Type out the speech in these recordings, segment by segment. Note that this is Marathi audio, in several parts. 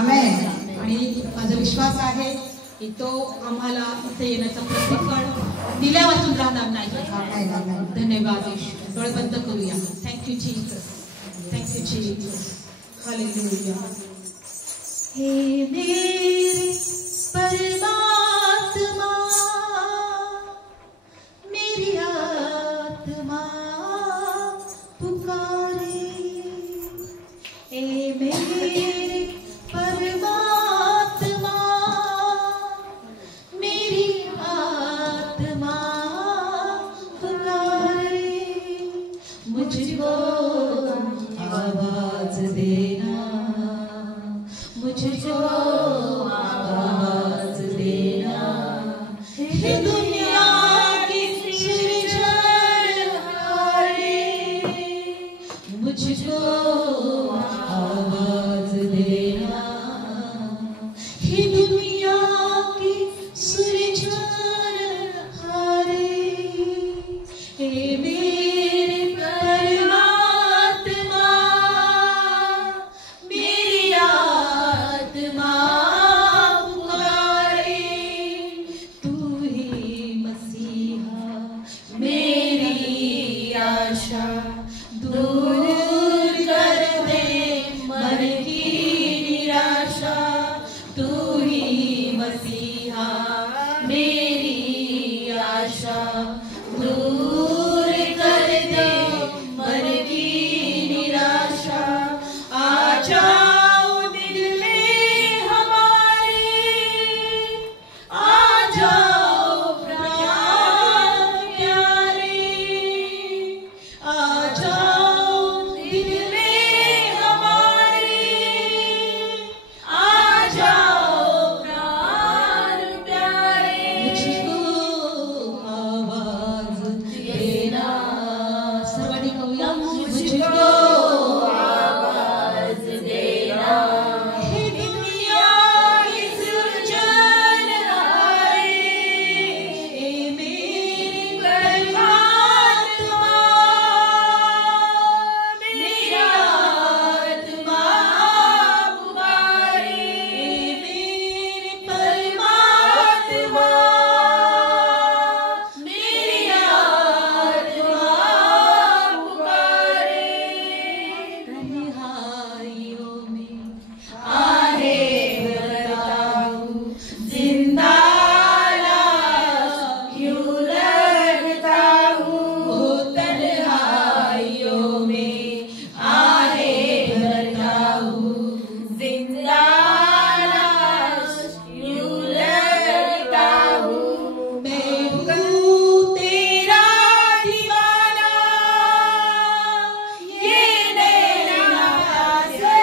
आमेन. आणि माझा विश्वास आहे की तो आम्हाला इथे येण्याचा प्रतिफळ दिल्यावाचून राहणार नाही. धन्यवाद येशू. डोळे बंद करूया. Thank you Jesus. Thank you Jesus. Hallelujah. हे मेरे परमात्मा मेरी आत्मा पुकारे. हे मेरे परमात्मा मेरी आत्मा पुकारे. मुझको आवाज देना, मुझको आवाज देना. हे दुनिया की सृजनहारे, मुझको आवाज देना. हे दुनिया की सृजनहारे. हे मेरे परमात्मा मेरी आत्मा पुकारे. तू ही मसीहा मेरी आशा दूर कर दे मन की निराशा. तू ही मसीहा मेरी आशा दूर कर दे मन की निराशा. आ जाओ दिल में हमारे, आ जाओ प्राण प्यारे. आ जाओ दिल में हमारे, आ जाओ प्राण प्यारे. मुझको आवाज देना. सर्वांनी कहूया. मुझको आवाज देना. हे दुनिया की सृजनहारे, हे मेरे परमात्मा मेरी आत्मा पुकारे. मेरे परमात्मा मेरी आत्मा पुकारे. तन्हाइयों में आहे भरता हूँ, जिंदा लाश क्यों लगता हूँ. तन्हाइयों में आहे भरता हूँ, जिंदा लाश क्यों लगता हूँ. मैं हूँ तेरा दीवाना, ये नैना प्यासे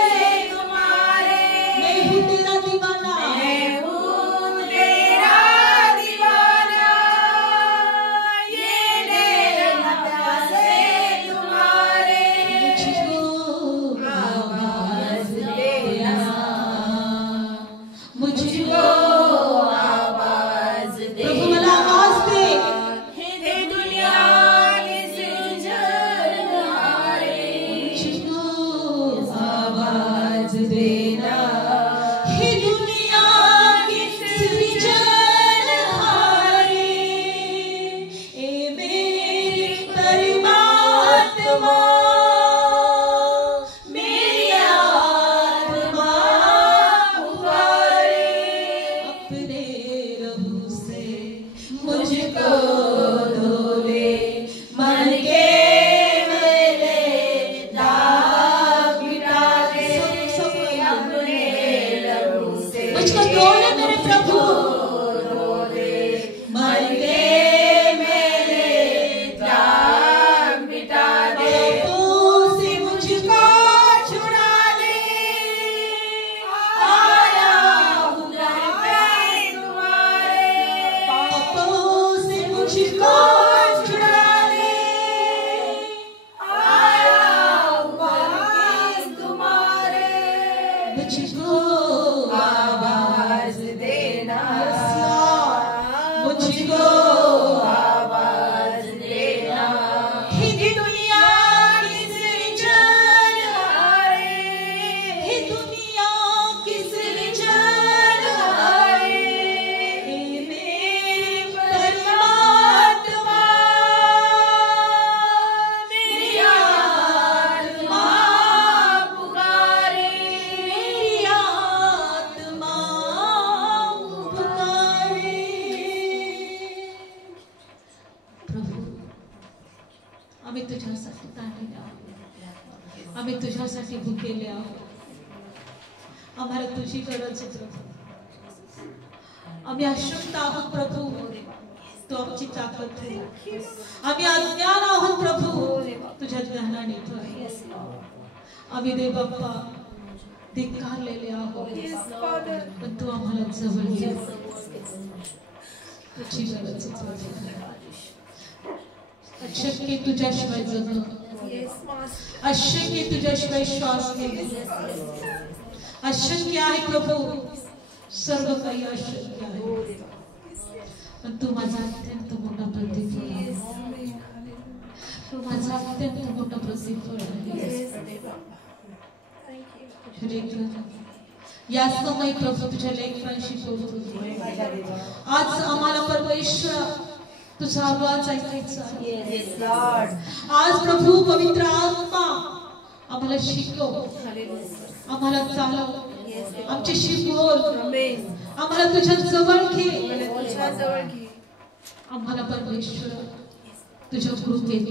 तुम्हारे. मैं हूँ तेरा दीवाना, मैं हूँ तेरा दीवाना, ये नैना प्यासे तुम्हारे. मुझको आवाज देना, मुझको आवाज दे. प्रभु मला आवाज दे. हे दुनिया की सृजनहारे, मुझको आवाज देना. हे दुनिया की सृजनहारे, हे मेरे परमात्मा मेरी आत्मा पुकारे. अपने लहू से मुझको धो ले, मन के मेले दाग मिटा दे. अपने लहू से मुझको धो ले मेरे प्रभु, धो ले. मन के मेले दाग मिटा दे. पापों से मुझको छुड़ा ले. आया हूँ दर पे तुम्हारे. पापों से मुझको छुड़ा ले. आया हूँ दर पे तुम्हारे. मुझको आवाज देना, मुझको आवाज देना. हे दुनिया की सृजनहारे, हे दुनिया की सृजनहारे. तुझ्यासाठी भुकेले आहोत. आम्हाला तुझी गरज आहे प्रभू. आम्ही अशक्त आहोत प्रभू, तू आमची ताकद आहे. आम्ही अज्ञान आहोत प्रभू, तुझ्या ज्ञानाने भर. आम्ही देव बाप्पा धिक्कारलेले आहोत, पण तू आम्हाला जवळ घे. तुझी गरज आहे. अशक्य तुझ्याशिवाय जगणं, अशक्य तुझ्याशिवाय श्वास घेणं अशक्य आहे प्रभू. सर्व काही अशक्य आहे, पण तू माझा अत्यंत मोठा प्रतिफळ आहे. तू माझा अत्यंत मोठा प्रतिफळ आहे. या समय प्रभू तुझ्या लेकरांशी बोलतो. आज आम्हाला परमेश्वर तुझा आवाज ऐकायचा आहे. आज प्रभू पवित्र आत्मा आम्हाला शिकव, आम्हाला चालव, आमच्याशी बोल, आम्हाला तुझ्या जवळ घे. आम्हाला परमेश्वर तुझ्या कृपेत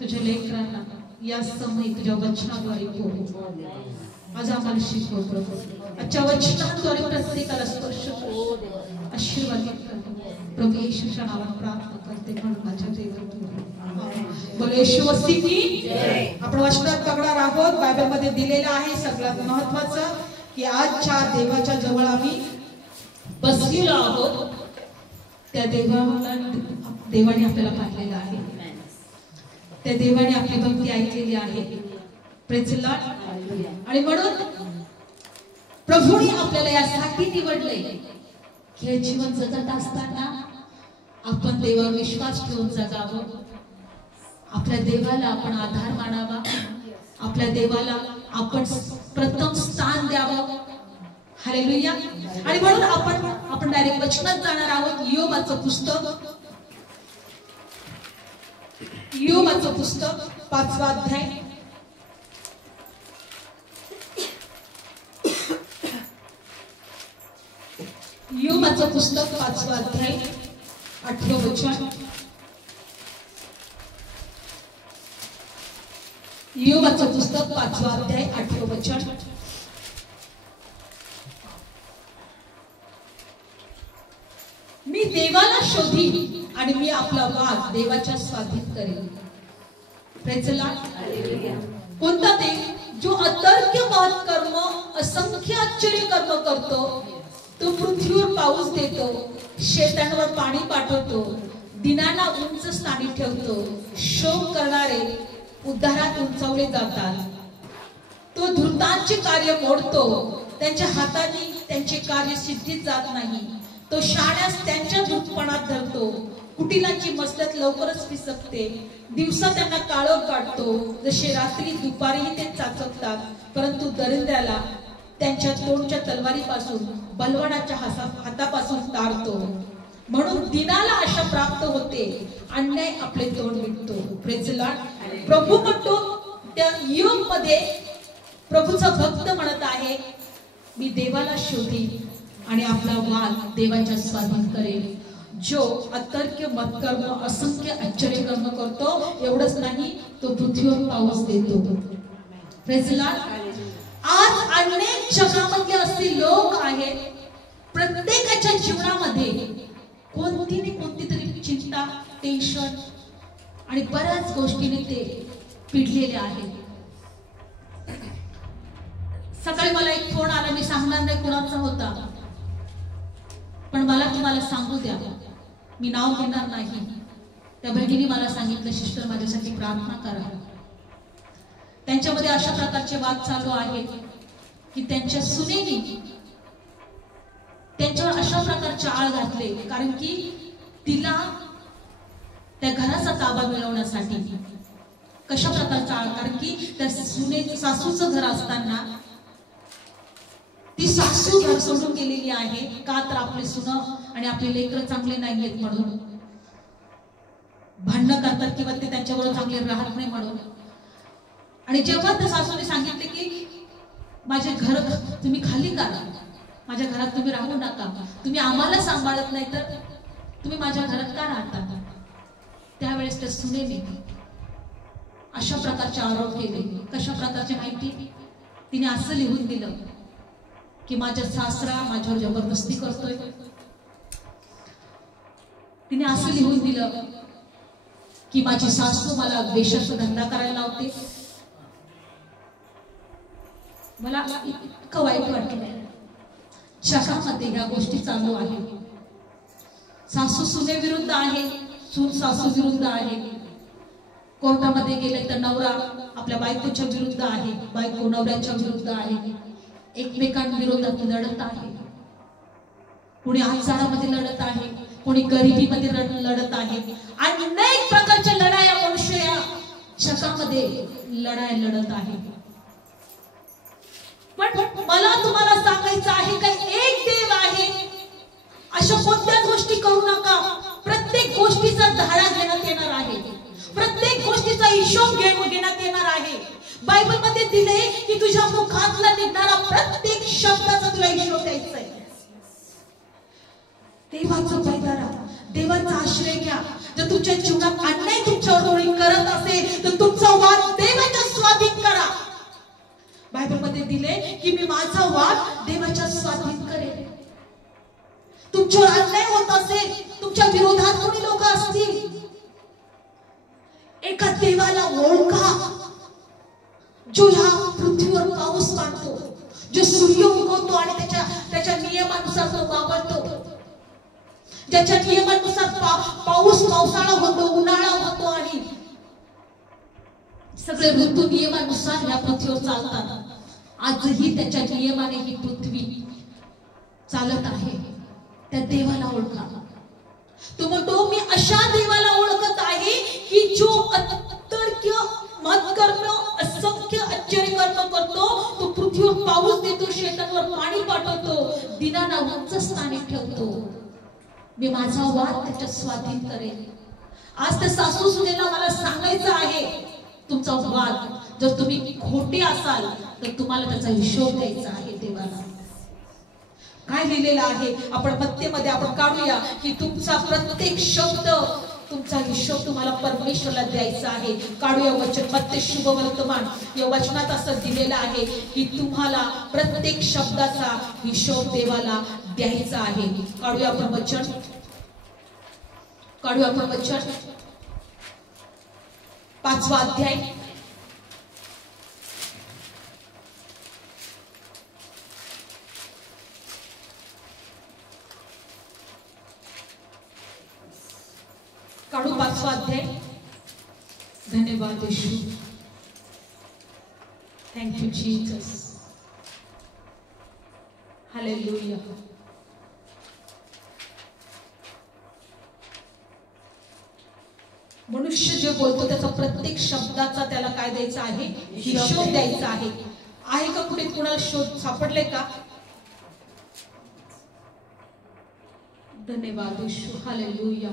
तुझ्या लेकरांना या समय तुझ्या वचनाद्वारे बोल. आज आम्हाला शिकव प्रभू. आजच्या वचनाद्वारे प्रत्येकाला स्पर्श कर, आशीर्वादित कर प्रभू. येशूच्या नावात प्रार्थना करते म्हणून माझ्या देवा. बोल येशू मसीह की. आपण वचनात बघणार आहोत. बायबलमध्ये दिलेलं आहे सगळ्यात महत्त्वाचं की आजच्या देवाच्या जवळ आम्ही बसलेलो आहोत. त्या देवाने आपल्याला पाहिलेलं आहे, त्या देवाने आपली भक्ती ऐकलेली आहे. Praise the Lord. आणि म्हणून प्रभूने आपल्याला यासाठी निवडले की हे जीवन जगत असताना आपण देवावर विश्वास ठेवून जगावं. आपल्या देवाला आपण आधार मानावा, आपल्या देवाला आपण प्रथम स्थान द्यावं. हालेलुया. आणि म्हणून आपण डायरेक्ट वचनात जाणार आहोत. योबाचं पुस्तक, योबाचं पुस्तक 5वा अध्याय. योबाचं पुस्तक 5वा अध्याय 8वें वचन. योबाचं पुस्तक 5वा अध्याय 8वें वचन. मी देवाला शोधी आणि मी आपला वाद देवाच्या स्वाधीन करेन. Praise the Lord. कोणता देव? जो अतर्क्य महत् कर्म, असंख्य आश्चर्य कर्म करतो. तो पृथ्वीवर पाऊस देतो, शेतांवर पाणी पाठवतो, दिनांना उंच स्थानी ठेवतो. शोक करणारे उद्धारात उंचावले जातात. तो धूर्तांचे कार्य मोडतो, त्यांच्या हाताने त्यांचे कार्य सिद्धीत जात नाही. तो शहाण्यास त्यांच्या धूर्तपणात धरतो. कुटिलांची मसलत लवकरच फिसकते. दिवसा त्यांना काळोख काढतो, जसे रात्री दुपारीही ते चाचपतात. परंतु दरिद्र्याला त्यांच्या तोंडच्या तलवारीपासून, बलवानाच्या हातापासून तारतो. म्हणून दिनाला आशा प्राप्त होते, अन्याय आपले तोंड विटतो. Praise the lord. प्रभू म्हणतो, त्या योग मध्ये प्रभूचा भक्त म्हणत आहे, मी देवाला शोधी आणि आपला वाद देवाच्या स्वाधीन करेल. जो अतर्क्य मत्कर्म, असंख्य आश्चर्य कर्म करतो. एवढंच नाही, तो पृथ्वीवर पाऊस देतो. Praise the Lord. आज अनेक जगामध्ये असे लोक आहेत, प्रत्येकाच्या जीवनामध्ये कोणती ना कोणती तरी चिंता, टेन्शन आणि बऱ्याच गोष्टीने ते पिडलेले आहेत. सकाळी मला एक फोन आला, मी सांगणार नाही कुणाचा होता, पण मला तुम्हाला सांगू द्या, मी नाव घेणार नाही. त्या भगिनी मला सांगितलं, सिस्टर माझ्यासाठी प्रार्थना करा. त्यांच्यामध्ये अशा प्रकारचे वाद चालू आहेत की त्यांच्या सुनेनी त्यांच्यावर अशा प्रकारचे आळ घातले, कारण की तिला त्या घराचा ताबा मिळवण्यासाठी. कशा प्रकारचा आळ? कारण की त्या सासूचं घर असताना ती सासू घर सोडून गेलेली आहे. का तर आपले सुनं आणि आपले लेकरं चांगले नाहीयेत म्हणून भांडणं करतात, किंवा ते त्यांच्याबरोबर चांगले राहत नाही म्हणून. आणि जेव्हा त्या सासूने सांगितले की माझे घर तुम्ही खाली करा, माझ्या घरात तुम्ही राहू नका, तुम्ही आम्हाला सांभाळत नाही तर तुम्ही माझ्या घरात का राहता, त्यावेळेस त्या सुनेने अशा प्रकारचे आरोप केले. कशा प्रकारचे माहिती? तिने असं लिहून दिलं की माझा सासरा माझ्यावर जबरदस्ती करतोय. तिने असं लिहून दिलं की माझी सासू मला वेश्याचा धंदा करायला लावते. मला इतकं वाईट वाटलं. जगामध्ये ह्या गोष्टी चालू आहे. सासू सुने विरुद्ध आहे, सून सासू विरुद्ध आहे. कोर्टामध्ये गेले तर नवरा आपल्या बायकोच्या विरुद्ध आहे, बायको नवऱ्याच्या विरुद्ध आहे. एकमेकांविरोधात लढत आहे. कोणी आजारामध्ये लढत आहे, कोणी गरिबीमध्ये लढत आहे. अनेक प्रकारच्या लढाया मनुष्य या जगामध्ये लढत आहे. पण मला तुम्हाला सांगायचं आहे का एक देव आहे. अशा कोणत्याच गोष्टी करू नका. प्रत्येक गोष्टीचा धाडा घेण्यात येणार आहे. प्रत्येक गोष्टीचा हिशोब घेण्यात येणार आहे. बायबल मध्ये दिले की तुझ्या मुखातला निघणारा प्रत्येक शब्दाचा तुला हिशोब द्यायचा आहे. देवाचं पैदारा, देवाचा आश्रय घ्या. जर तुमच्या जीवनात अन्याय तुमच्यावर कोणी करत असेल तर तुमचा वाद देवाच्या स्वाधीन करा. बायबल मध्ये दिले की मी माझा वाद देवाच्या स्वाधीन करेन. तुमच्यावर अन्याय होत असेल, तुमच्या विरोधात कोणी लोक असतील, एका देवाला ओळखा जो ह्या पृथ्वीवर पाऊस पाडतो, जो सूर्य उगवतो आणि त्याच्या नियमानुसार तो वावरतो, ज्याच्या नियमानुसार पावसाळा होतो, उन्हाळा होतो आणि सगळे ऋतू नियमानुसार या पृथ्वीवर चालतात. आजही त्याच्या नियमाने ही पृथ्वी चालत आहे. त्या देवाला ओळखा. तो म्हणतो मी अशा देवाला ओळखत आहे की जो अतर्क्य महत्कर्म असंख्य आश्चर्य कर्म करतो. तो पृथ्वीवर पाऊस देतो, शेतांवर पाणी पाठवतो, दिनांना उंच स्थानी ठेवतो. मी माझा वाद त्याच्या स्वाधीन करेन. आज त्या सासू सुनेला मला सांगायचं आहे, तुमचा वाद जर तुम्ही खोटे असाल तर तुम्हाला त्याचा हिशोब द्यायचा आहे देवाला. काय लिहिलेलं आहे आपण मत्तेमध्ये आपण काढूया की तुमचा प्रत्येक शब्द, तुमचा हिशोब तुम्हाला परमेश्वराला द्यायचा आहे. काढूया वचन, मत्ते शुभ वर्तमान या वचनात असं दिलेलं आहे की तुम्हाला प्रत्येक शब्दाचा हिशोब देवाला द्यायचा आहे. काढूया आपण वचन, काढूया आपण वचन 5वा अध्याय काढू 5वा अध्याय. धन्यवाद येशू. Thank you Jesus. हालेलुया. मनुष्य जे बोलतो त्याचा प्रत्येक शब्दाचा त्याला काय द्यायचा आहे? हिशोब द्यायचा आहे. आहे का कुठे कुणाला शोध सापडले का? धन्यवाद येशू. हालेलुया.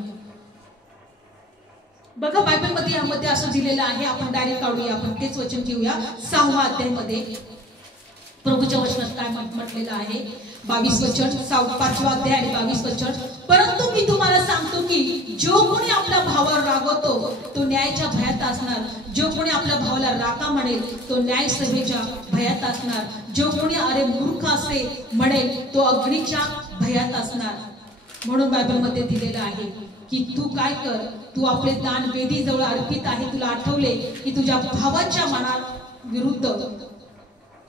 बघा बायबल मध्ये यामध्ये असं दिलेलं आहे. आपण डायरेक्ट काढूया, आपण तेच वचन घेऊया. 6वा अध्याय मध्ये प्रभूच्या वचनात काय म्हटलेलं आहे? 22 वचन, 5वा अध्याय आणि 22 वचन. परंतु मी तुम्हाला सांगतो की जो कोणी आपल्या भावावर रागवतो तो न्यायाच्या भयात असणार. जो कोणी आपल्या भावाला राका म्हणेल तो न्यायसभेच्या भयात असणार. जो कोणी अरे मूर्ख असे म्हणेल तो अग्नीच्या भयात असणार. म्हणून बायबल मध्ये दिलेलं आहे की तू काय कर, तू आपले दान वेदी जवळ अर्पित आहे. तुला आठवले की तुझ्या भावाच्या मनात विरुद्ध,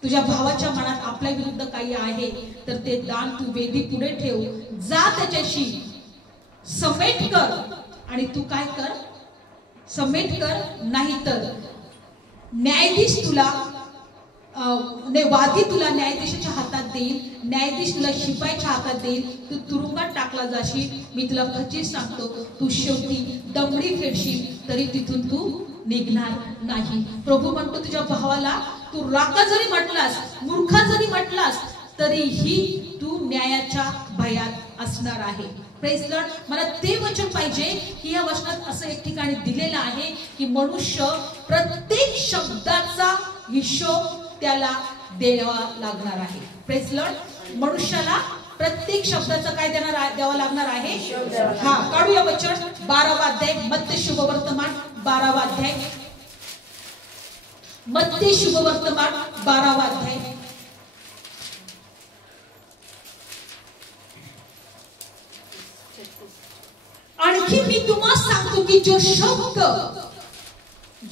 तुझ्या भावाच्या मनात आपल्या विरुद्ध काही आहे तर ते दान तू वेदी पुढे ठेव. जा त्याच्याशी समेट कर आणि तू काय कर, समेट कर. नाही तर न्यायाधीश तुला वादी तुला न्यायाधीशाच्या हातात देईल, न्यायाधीश तुला शिपाईच्या हातात देईल. तू तुरुंगात टाकला जाशील. मी तुला खचित सांगतो, तू शेवटी दमडी फेडशील तरी तिथून तू निघणार नाही. प्रभू म्हणतो तुझ्या भावाला तू राका जरी म्हटलास, मूर्खा जरी म्हटलास तरीही तू न्यायाच्या भयात असणार आहे. Praise Lord. मला ते वचन पाहिजे की या वचनात असं एक ठिकाणी दिलेलं आहे की मनुष्य प्रत्येक शब्दाचा हिशोब त्याला द्यावा लागणार आहे. Praise Lord. मनुष्याला प्रत्येक शब्दाचा काय द्यावा लागणार आहे? हा, काढूया वचन 12वा अध्याय, मत्ते शुभ वर्तमान 12वा अध्याय मत्ती शुभवर्तमान 12वा अध्याय. आणखी मी तुम्हाला सांगतो की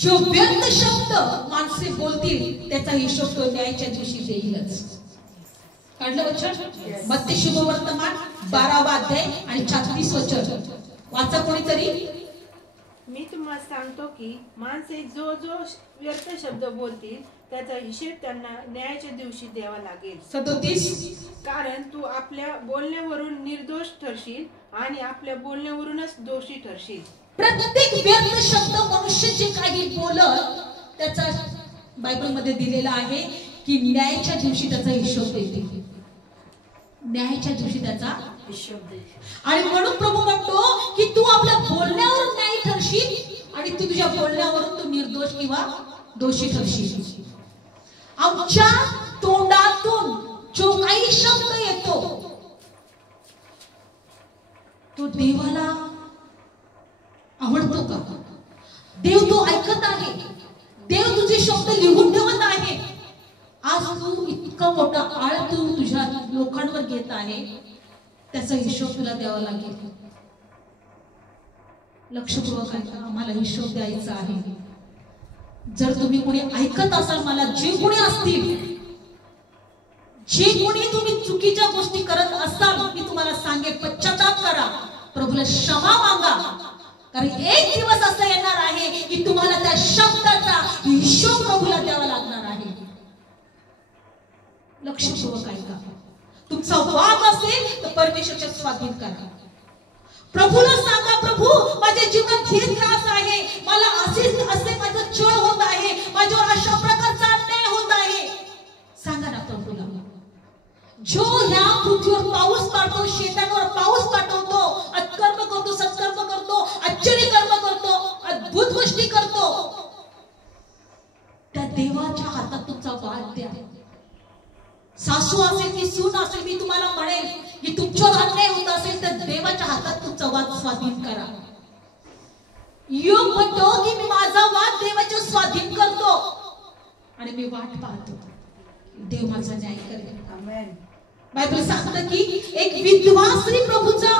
जो व्यर्थ शब्द माणसे बोलतील त्याचा हिशोब तो न्यायाच्या दिवशी देईलच. काढलं वचन? मत्ती शुभवर्तमान 12वा अध्याय आणि 36 वचन वाचा कोणीतरी. मी तुम्हाला सांगतो की माणसे जो व्यर्थ शब्द बोलतील त्याचा हिशेब त्यांना न्यायाच्या दिवशी द्यावा लागेल. 37. कारण तू आपल्या बोलण्यावरून निर्दोष ठरशील आणि आपल्या बोलण्यावरूनच दोषी ठरशील. प्रत्येक व्यर्थ शब्द मनुष्य जे काही बोलत त्याचा बायबल मध्ये दिलेला आहे की न्यायाच्या दिवशी त्याचा हिशोब देते. न्यायाच्या दिवशी त्याचा हिशोब देते. आणि म्हणून प्रभू म्हणतो की तू आपल्या बोलण्यावरून न्यायी ठरशील आणि तू तुझ्या बोलण्यावरून तू निर्दोष किंवा दोषी ठरशील. आमच्या तोंडातून जो काही शब्द येतो तो देवाला आवडतो का? देव तो ऐकत आहे. देव तुझे शब्द लिहून ठेवत आहे. आज तू इतका मोठा आळ तू तुझ्या लोकांवर घेत आहे त्याचा हिशोब तुला द्यावा लागेल. लक्षपूर्वक ऐका, आम्हाला हिशोब द्यायचा आहे. जर तुम्ही कोणी ऐकत असाल, मला जे कोणी असतील, जे कोणी तुम्ही चुकीच्या गोष्टी करत असाल, मी तुम्हाला सांगेन पश्चाताप करा, प्रभूला क्षमा मागा. कारण एक दिवस असा येणार आहे की तुम्हाला त्या शब्दाचा हिशोब प्रभूला द्यावा लागणार आहे. लक्षपूर्वक ऐका. तुमचा वाद असेल तर परमेश्वराच्या स्वाधीन करा. प्रभूला सांगा, प्रभू माझ्या जीवनात हे त्रास आहे, मला असे माझं छळ होत आहे, माझ्यावर अशा प्रकारचा अन्याय होत आहे. सांगा ना प्रभूला. जो ह्या पृथ्वीवर पाऊस पाडतो, शेतांवर पाऊस पाठवतो, अत्कर्म करतो, सत्कर्म करतो, आश्चर्य कर्म करतो, अद्भुत गोष्टी करतो, त्या देवाच्या हातात तुमचा वाद द्या. सासू असेल की सून असेल, मी तुम्हाला म्हणेल की तुमच्यावर अन्याय होत असेल तर देवाच्या हातात तुमचा वाद स्वाधीन करा. योग म्हणतो की मी माझा वाद देवाच्या स्वाधीन करतो आणि मी वाट पाहतो देव माझा न्याय करेल. आमेन. बायबल सांगतं की एक विधवा स्त्री प्रभूचा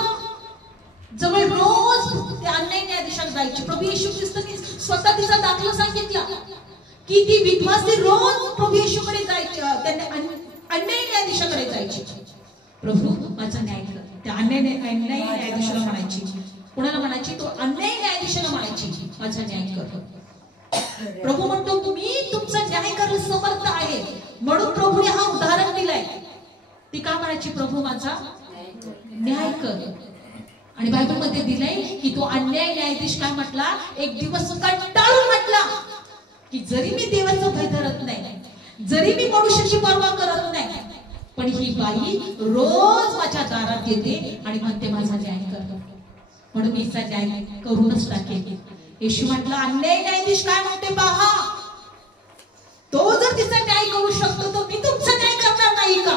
जवळ रोज ते अन्याय न्यायाधीशाला जायची. प्रभू येशू ख्रिस्ताने स्वतः तिचा दाखला सांगितला की ती विधवा स्त्री रोज प्रभू येशूकडे जायची, त्यांनी अन्याय न्यायाधीशाकडे जायची. प्रभू माझा न्याय कर. त्या अन्याय न्यायाधीशाला म्हणायची. कोणाला म्हणायची? तो अन्याय न्यायाधीशाला म्हणायची माझा न्याय कर. प्रभू म्हणतो तुम्ही तुमचा न्याय करायला समर्थ आहे. म्हणून प्रभूने हा उदाहरण दिलाय. ती का म्हणायची? प्रभू माझा न्याय कर. आणि बायबल मध्ये दिलंय की तो अन्याय न्यायाधीश काय म्हटला? एक दिवस कंटाळून म्हटला की जरी मी देवाचं भय धरत नाही, जरी मी मनुष्याची पर्वा करत नाही, पण ही बाई रोज माझ्या दारात येते आणि म्हणते माझा न्याय कर, म्हणून मी तिचा न्याय करूनच टाकेन. येशू म्हटला अन्याय न्यायाधीश काय म्हणते पहा. तो जर तिचा न्याय करू शकतो तर मी तुमचा न्याय करणार नाही का?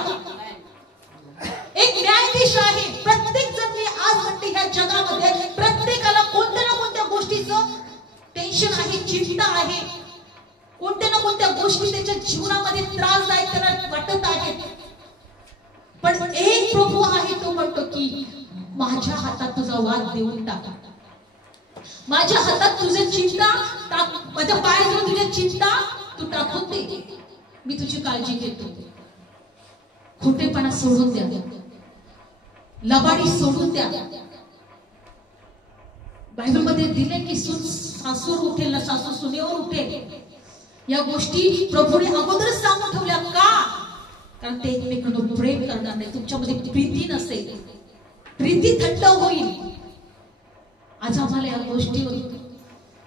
एक न्यायाधीश आहे. प्रत्येक जण मी आज म्हणते ह्या जगामध्ये प्रत्येकाला कोणत्या ना कोणत्या गोष्टीचं टेन्शन आहे, चिंता आहे, कोणत्या ना कोणत्या गोष्टी त्याच्या जीवनामध्ये त्रासदायक त्याला वाटत आहेत. पण एक प्रभू आहे, तो म्हणतो की माझ्या हातात तुझा वाद देऊन टाक. माझ्या हातात तुझी चिंता टाक. माझ्या पायाजवळ तुझी चिंता तू टाकून दे. मी तुझी काळजी घेतो. खोटेपणा सोडून द्या, लबाडी सोडून द्या. बायबल मध्ये दिले की सून सासूवर उठेल ना सासू सुनेवर उठेल. या गोष्टी प्रभूने अगोदरच सांगून ठेवल्या. का? कारण ते एकमेकांना प्रेम करणार नाही. तुमच्यामध्ये प्रीती नसेल, प्रीती थंड होईल. आज आम्हाला या गोष्टीवर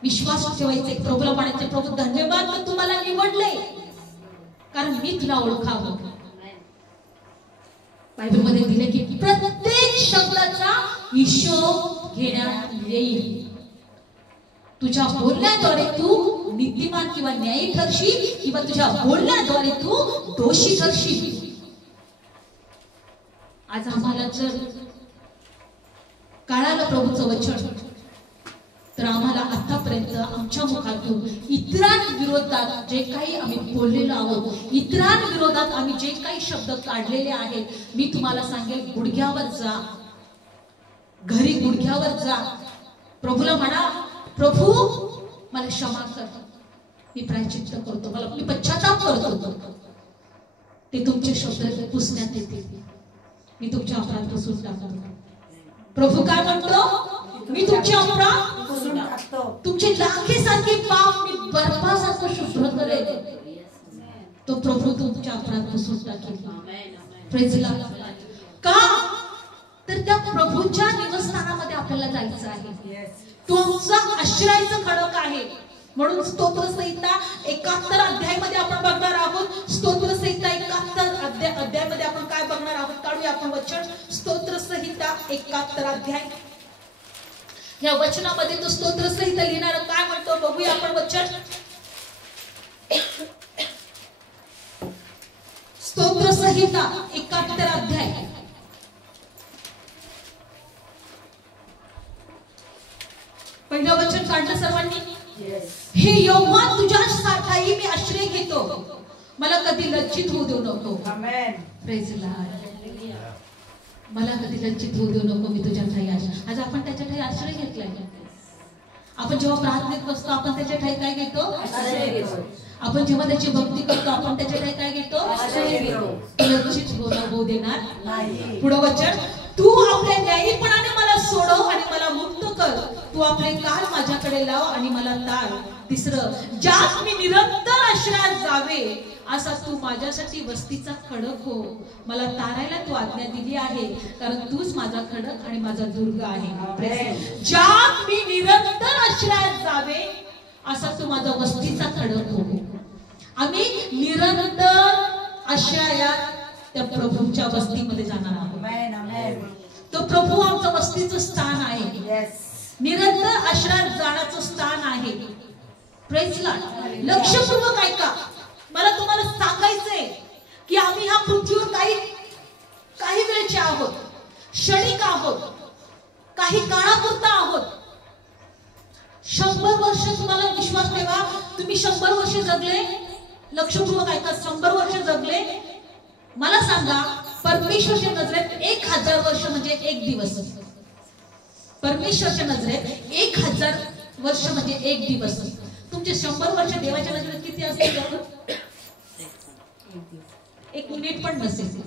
विश्वास ठेवायचे. प्रभूला म्हणायचे प्रभू धन्यवाद मी तुम्हाला निवडले कारण मी तुला ओळखावं. बायबल मध्ये दिले की प्रत्येक शब्दाचा हिशोब घेण्यात येईल. तुझ्या बोलण्याद्वारे तू नीतिमान किंवा न्यायी ठरशील किंवा तुझ्या बोलण्याद्वारे तू दोषी ठरशील. आज आम्हाला जर कळालं प्रभूचं वचन तर आम्हाला आतापर्यंत आमच्या मुखातून इतरांविरोधात जे काही आम्ही बोललेलो आहोत, इतरांविरोधात आम्ही जे काही शब्द काढलेले आहेत, मी तुम्हाला सांगेल, गुडघ्यावर जा, घरी गुडघ्यावर जा, प्रभूला म्हणा, प्रभू मला क्षमा कर, मी प्रायश्चित्त करतो, मी पश्चाताप करतो. ते तुमचे शब्द पुसण्यात येतील, मी तुमच्या अपराध पुसून टाकतो. प्रभू काय म्हणतो? मी तुमचे अपराध पुसून टाकतो, तुमचे लाखेसारखे पाप मी बर्फासारखं शुभ्र करेल. तो प्रभू तुमचे अपराध पुसून टाकेल. Praise the Lord. का? तर त्या प्रभूच्या निवासस्थानामध्ये आपल्याला जायचं आहे. तो आमचा आश्रयाचं खडक आहे. म्हणून स्तोत्रसंहिता 71 अध्यायामध्ये आपण बघणार आहोत. स्तोत्रसंहिता 71 अध्यायामध्ये आपण काय बघणार आहोत? काढूया आपण वचन. स्तोत्रसंहिता 71 अध्याय. या वचनामध्ये तो स्तोत्रसंहिता लिहिणारा काय म्हणतो बघूया आपण वचन. स्तोत्रसंहिता 71 अध्याय. पहिलं वचन काढलं सर्वांनी. हे यहोवा तुझ्या ठायी मी आश्रय घेतो, मला कधी लज्जित होऊ देऊ नको. आमेन. Praise the lord. मला कधी लज्जित होऊ देऊ नको, मी तुझ्या ठायी आश्रय. आज आपण त्याच्या ठायी आश्रय घेतलाय. आपण जेव्हा प्रार्थनेत बसतो आपण त्याच्या ठायी काय घेतो? आश्रय घेतो. आपण जेव्हा त्याची भक्ती करतो आपण त्याच्या ठायी काय घेतो? आश्रय घेतो. लज्जित होऊ देणार नाही. पुढे वचन. तू आपल्या न्यायीपणाने मला सोडव आणि मला मुक्त कर, तू आपले कान माझ्याकडे लाव आणि मला तार. तिसरं, ज्यात मी निरंतर आश्रयात जावे असा तू माझ्यासाठी वस्तीचा खडक हो, मला तारायला तू आज्ञा दिली आहे, कारण तूच माझा खडक आणि माझा दुर्ग आहे. ज्यात मी निरंतर आश्रयात जावे असा तू माझा वस्तीचा खडक हो. आम्ही निरंतर आश्रयात त्या प्रभूच्या वस्तीमध्ये जाणार आहोत. तो प्रभू आमचं वस्तीचं स्थान आहे. निरंतर आश्रयात जाण्याचं स्थान आहे. Praise the Lord. लक्षपूर्वक ऐका, मला तुम्हाला सांगायचंय की आम्ही ह्या पृथ्वीवर काही वेळचे आहोत, क्षणिक आहोत, काही काळापुरता आहोत. 100 वर्ष तुम्हाला विश्वास ठेवा, तुम्ही 100 वर्ष जगले, लक्षपूर्वक ऐका, 100 वर्ष जगले, मला सांगा परमेश्वरच्या नजरेत 1000 वर्ष म्हणजे एक दिवस. परमेश्वरच्या नजरेत 1000 वर्ष म्हणजे एक दिवस. तुमचे 100 वर्ष देवाच्या नजरेत किती असेल? 1 मिनिट पण नसेल.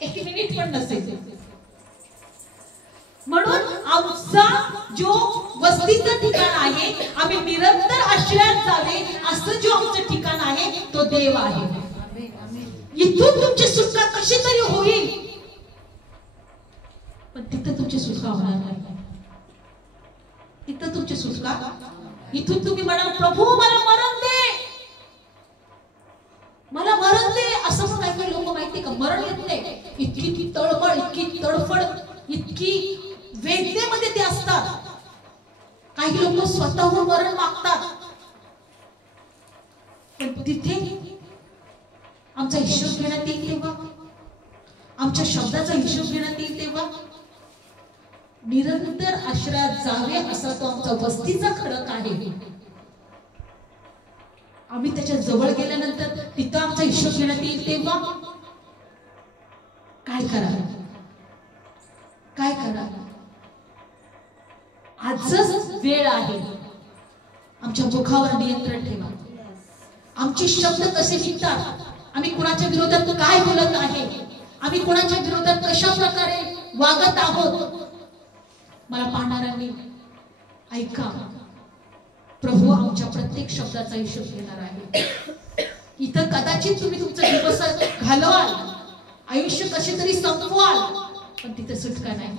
1 मिनिट पण नसेल. म्हणून आमचा जो वस्तीचं ठिकाण आहे, आम्ही निरंतर आश्रयात जावे असं जो आमचं ठिकाण आहे तो देव आहे. इथून तुमची सुटका कशी तरी होईल, पण तिथं तुमची सुटका होणार नाही. तिथं तुमची सुटका, इथून तुम्ही म्हणाल प्रभू मला मरण दे, मला मरण दे, असं पण काही लोक माहिती का मरण येत नाही. इतकी तळमळ, इतकी तडफड, इतकी वेदनेमध्ये ते असतात. काही लोक स्वतःहून मरण मागतात, पण तिथे आमचा हिशोब घेण्यात येईल तेव्हा, आमच्या शब्दाचा हिशोब घेण्यात येईल तेव्हा. निरंतर आश्रयात जावे असा तो आमचा वस्तीचा खडक आहे. आम्ही त्याच्या जवळ गेल्यानंतर तिथं आमचा हिशोब घेण्यात येईल तेव्हा काय करा, काय करा. आजच वेळ आहे. आमच्या मुखावर नियंत्रण ठेवा. आमचे शब्द कसे निघतात, आम्ही कुणाच्या विरोधात काय बोलत आहे, आम्ही कुणाच्या विरोधात कशा प्रकारे वागत आहोत. मला पाहणाऱ्यांनी ऐका, प्रभू आमच्या प्रत्येक शब्दाचा हिशोब घेणार आहे. इथं कदाचित तुम्ही तुमचा दिवस घालवाल, आयुष्य कसे तरी संपवाल, पण तिथे सुटका नाही.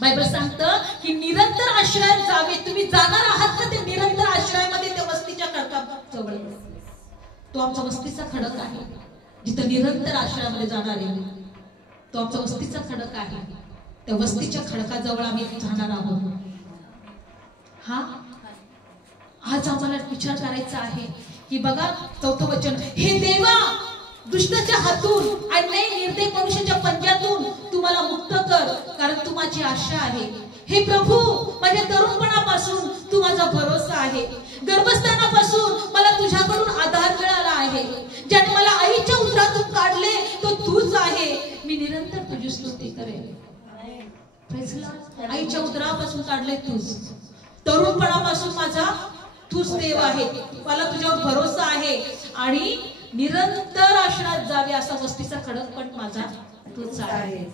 बायबल सांगतं की निरंतर आश्रयात जावे. तुम्ही जाणार आहात का ते निरंतर आश्रयामध्ये, त्या वस्तीच्या खडकाजवळ. तो आमचा वस्तीचा खडक आहे. जिथं निरंतर आश्रयामध्ये जाणार आहे तो आमचा वस्तीचा खडक आहे. त्या वस्तीच्या खडकाजवळ आम्ही जाणार आहोत. हा आज आम्हाला विचार करायचा आहे की बघा 4थं वचन, हे देवा दुष्टाच्या हातून आणि निर्दय मनुष्याच्या पंजातून तुम्हाला मुक्त कर, कारण तू माझी आशा आहे. हे प्रभू, माझ्या तरुणपणापासून तू माझा भरोसा आहे. गर्भस्थानापासून मला तुझ्याकडून आधार मिळाला आहे. ज्याने मला आईच्या उदरातून काढले तो तूच आहे. मी निरंतर तुझी स्तुती करेन. आईच्या उदरापासून काढले तूच. तरुणपणापासून माझा तूच देव आहे. मला तुझ्यावर भरोसा आहे आणि निरंतर आश्रयात जावे असा वस्तीचा खडक पण माझा तूच आहे.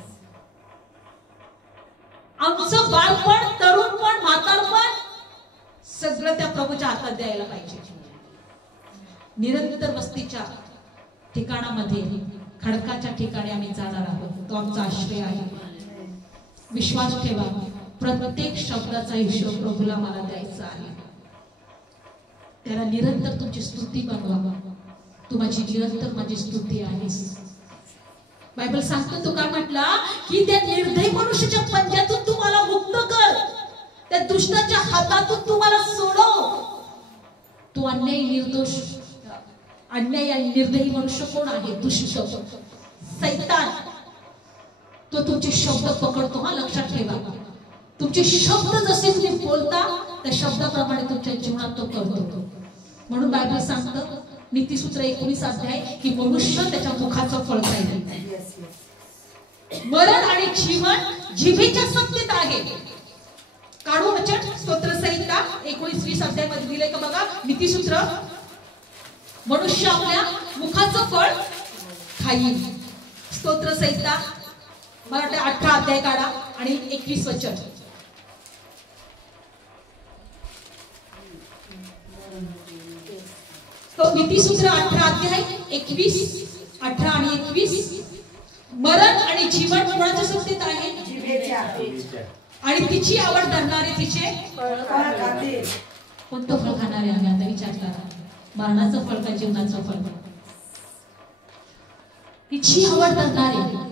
आमचं बालपण, तरुणपण, म्हातारपण सगळं त्या प्रभूच्या हातात द्यायला पाहिजे. निरंतर वस्तीच्या ठिकाणामध्ये, खडकाच्या ठिकाणी आम्ही जाणार आहोत. तो आमचा आश्रय आहे. विश्वास ठेवा, प्रत्येक शब्दाचा हिशोब प्रभूला मला द्यायचा आहे. त्याला निरंतर तुमची स्तुती बनवा. तू माझी निरंतर माझी स्तुती आहेस. बायबल सांगतो तो काय म्हटला की त्या निर्दयी मनुष्याच्या पंजातून तू मला मुक्त कर, त्या दुष्टाच्या हातातून तू मला सोडव. तू अन्याय निर्दोष, अन्याय आणि निर्दयी मनुष्य कोण आहे? दुष्ट, सैतान. तो तुमचे शब्द पकडतो. हा, लक्षात ठेवा. तुमचे शब्द जसे तुम्ही बोलता त्या शब्दाप्रमाणे तुमच्या जीवनात तो करतो. म्हणून बायबल सांगतं नीतिसूत्र 19 अध्याय की मनुष्य त्याच्या मुखाचं फळ खाईल. मरण आणि जीवन जिभेच्या सत्तेत आहे. काढू वचन स्तोत्रसंहिता 19-20 अध्याय मध्ये दिले का बघा. नीतिसूत्र, मनुष्य आपल्या मुखाचं फळ खाईल. स्तोत्रसंहिता मला वाटतं 18 अध्याय काढा आणि 21 वचन. तो नीतिसूत्र 18 अध्याय 21, 18 आणि 21. मरण आणि जीवन कोणाच्या सत्तेत आहे? जिभेच्या. आणि तिची आवड धरणारे तिचे फळ खातील. कोणतं फळ खाणारे आम्ही आता विचार करा. मरणाचं फळ का जीवनाचं फळ? तिची आवड धरणारे.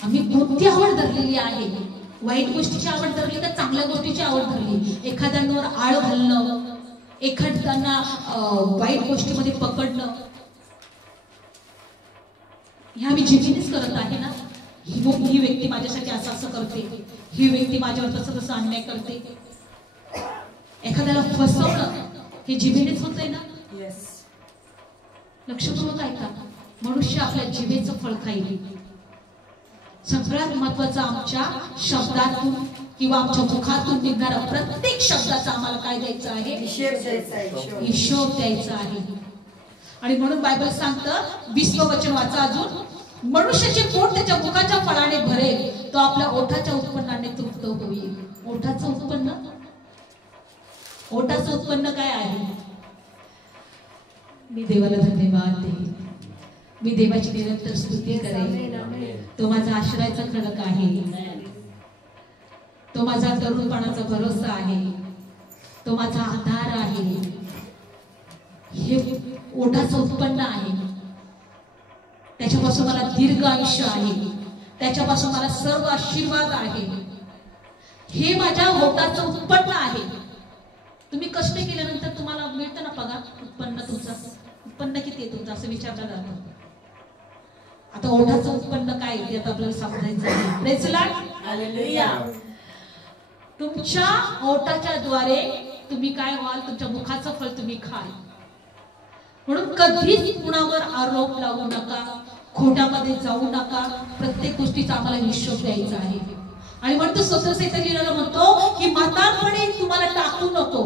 आम्ही कोणती आवड धरलेली आहे? वाईट गोष्टीची आवड धरली का चांगल्या गोष्टीची आवड धरली? एखाद्यांवर आळ घालणं, एखाद्यांना वाईट गोष्टीमध्ये पकडणं, हे आम्ही जिभेनेच करत आहे ना. ही व्यक्ती माझ्यासाठी असं असं करते, ही व्यक्ती माझ्यावर तसं तसं अन्याय करते. एखाद्याला फसवणं हे जिभेनेच होतंय ना. लक्षपूर्वक ऐका. मनुष्य आपल्या जिभेचं फळ खाईल. सगळ्यात महत्वाचं आमच्या शब्दातून किंवा आमच्या मुखातून निघणारा प्रत्येक शब्दाचा आम्हाला काय द्यायचं आहे? हिशोब द्यायचा आहे. आणि म्हणून बायबल सांगतं 20वं वचन वाचा अजून. मनुष्याचे पोट त्याच्या मुखाच्या फळाने भरेल, तो आपल्या ओठाच्या उत्पन्नाने तृप्त होईल. ओठाचं उत्पन्न, ओठाचं उत्पन्न काय आहे? मी देवाला धन्यवाद देईन. मी देवाची निरंतर स्तुती करेन. तो माझा आश्रयाचा खडक आहे. तो माझा तरुणपणाचा भरोसा आहे. तो माझा आधार आहे. हे ओठाचं उत्पन्न आहे. त्याच्यापासून मला दीर्घ आयुष्य आहे. त्याच्यापासून मला सर्व आशीर्वाद आहे. हे माझ्या ओठाचं उत्पन्न आहे. तुम्ही कष्ट केल्यानंतर तुम्हाला मिळतं ना पगार. उत्पन्न तुमचं उत्पन्न किती आहे तुमचं असं विचारलं जातं. आता ओठाचं उत्पन्न काय ते आता आपल्याला समजायचं आहे. Praise Lord, hallelujah. तुमच्या ओठाच्या द्वारे तुम्ही काय व्हाल? तुमच्या मुखाचं फळ तुम्ही खाल. म्हणून कधीच कुणावर आरोप लावू नका, खोट्यामध्ये जाऊ नका. प्रत्येक गोष्टीचा आम्हाला हिशोब द्यायचा आहे. आणि म्हणतो स्तोत्रसंहिता लिहिलेला म्हणतो की म्हातारपणी तुम्हाला टाकू नको.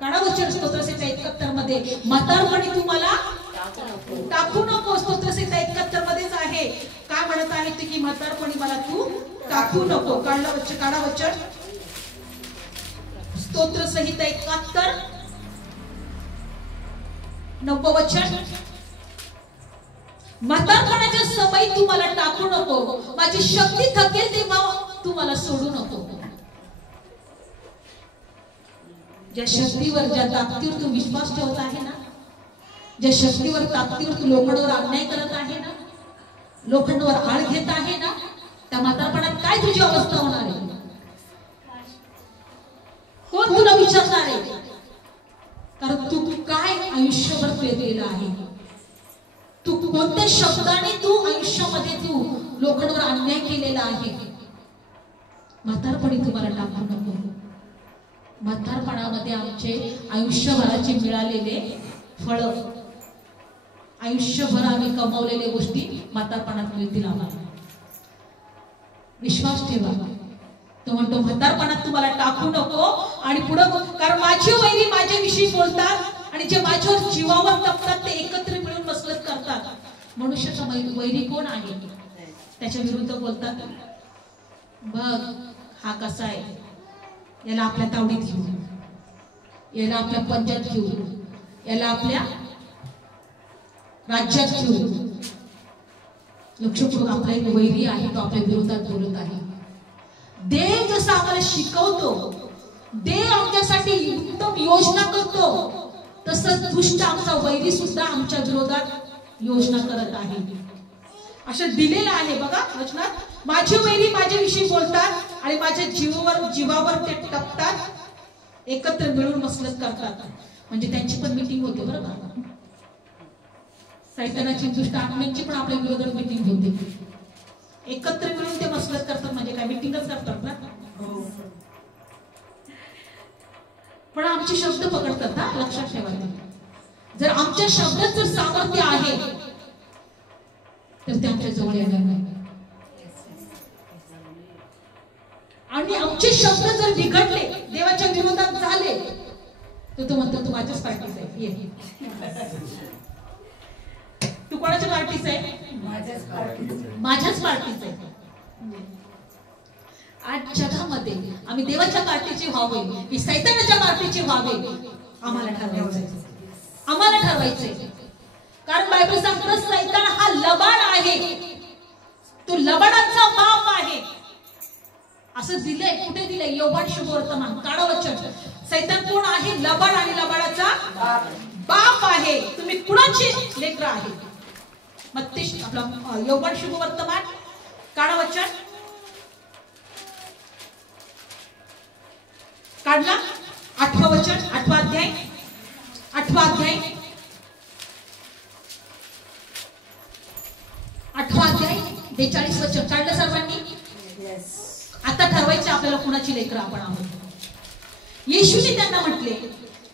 काढा वचन स्तोत्रसंहिता 71 मध्ये. म्हातारपणी तुम्हाला टाकू नको. स्तोत्रसंहिता 71 मध्येच आहे. काय म्हणत आहे ते की म्हातारपणी मला तू टाकू नको. काढला वचन, काढा वचन स्तोत्रसंहिता 71 9वं वचन. म्हातारपणाच्या समयी तू मला टाकू नको. माझी शक्ती थकेल तेव्हा तू मला सोडू नको. ज्या शक्तीवर, ज्या ताकदीवर तू विश्वास ठेवत आहे ना, ज्या शक्तीवर, ताकदीवर तू लोकांवर अन्याय करत आहे ना, लोकांवर आळ घेत आहे ना, त्या म्हातारपणात काय तुझी अवस्था होणार आहे? कोण तुला विचारणार आहे? कारण तू काय आयुष्यभर पेरलेलं आहे. तू कोणत्या शब्दाने तू आयुष्यामध्ये तू लोकांवर अन्याय केलेला आहे. म्हातारपणी तुम्हाला टाकू नको. म्हातारपणामध्ये आमचे आयुष्यभराचे मिळालेले फळ, आयुष्यभर आम्ही कमावलेल्या गोष्टी म्हातारपणात मिळतील आम्हाला. विश्वास ठेवा. तो म्हणतो म्हातारपणात तुम्हाला टाकू नको आणि पुढं, कारण माझे वैरी माझ्याविषयी बोलतात आणि जे माझ्यावर जीवावर टपतात ते एकत्र मिळून मसलत करतात. मनुष्याचा वैरी कोण आहे? त्याच्या विरुद्ध बोलतात. बघ हा कसा आहे, याला आपल्या तावडीत घेऊ, याला आपल्या पंचायत घेऊ, याला आपल्या राज्यात घेऊ. लक्षपूर्वक आपला एक वैरी आहे, तो आपल्या विरोधात बोलत आहे. देव जसं आम्हाला शिकवतो, देव आमच्यासाठी उत्तम योजना करतो, तसंच दुष्ट आमचा वैरी सुद्धा आमच्या विरोधात योजना करत आहे. असं दिलेलं आहे बघा वचनात. माझे वैरी माझ्याविषयी बोलतात आणि माझ्या जीवावर ते टपतात, एकत्र मिळून मसलत करतात. म्हणजे त्यांची पण मीटिंग होते बरं का. सैतानाची दुष्ट आत्म्यांची पण आपल्या विरोधात मीटिंग होते. एकत्र मिळून ते मसलत करतात. म्हणजे काय, मीटिंगच करतात ना. पण आमचे शब्द पकडतात ना, लक्षात ठेवा. जर आमच्या शब्दात जर सामर्थ्य आहे तर ते आमच्या जवळ येणार नाही. आणि आमचे शब्द जर बिघडले, देवाच्या विरोधात झाले, तर तो म्हणतो तू माझ्याच पार्टीचा आहे, ये. तू कोणाच्या पार्टीचा आहे? माझ्याच पार्टीचा आहे. आज जगामध्ये आम्ही देवाच्या पार्टीचे व्हावे की सैतानाच्या पार्टीचे व्हावे, आम्हाला ठरवायचंय. आम्हाला ठरवायचंय. कारण बायबल सांगतो सैतान हा लबाड आहे, तो लबाडांचा बाप आहे. असं दिलंय. कुठे दिलंय? योहान शुभवर्तमान काळवचन. सैतान कोण आहे? लबाड आणि लबाडाचा बाप आहे. तुम्ही कुणाचे लेकर आहे? मत्ती आपला योहान शुभवर्तमान काळवचन काढला. 8वा वचन, 8वा अध्याय, 8वा अध्याय, 8वा अध्याय 42 वचन काढलं सर्वांनी. आता ठरवायचं आपल्याला कुणाची लेकर आपण आहोत. येशूने त्यांना म्हटले,